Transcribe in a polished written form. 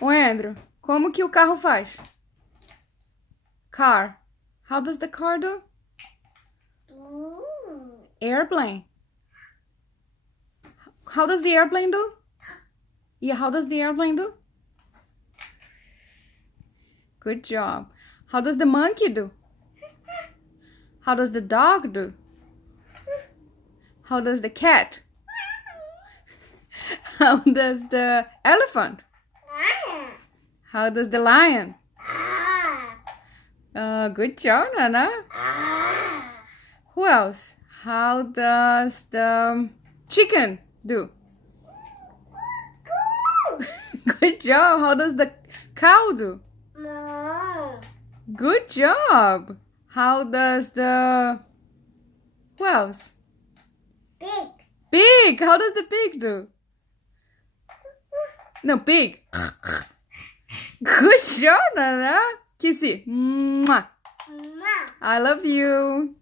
Ô, Andrew, como que o carro faz? Car. How does the car do? Airplane. How does the airplane do? Yeah, how does the airplane do? Good job. How does the monkey do? How does the dog do? How does the cat? How does the elephant? How does the lion? Good job, Nana. Who else? How does the chicken do? Good job. How does the cow do? Good job. How does the... Who else? Pig. Pig. How does the pig do? No, pig. Good job, Nana. Kissy. Mwah. I love you.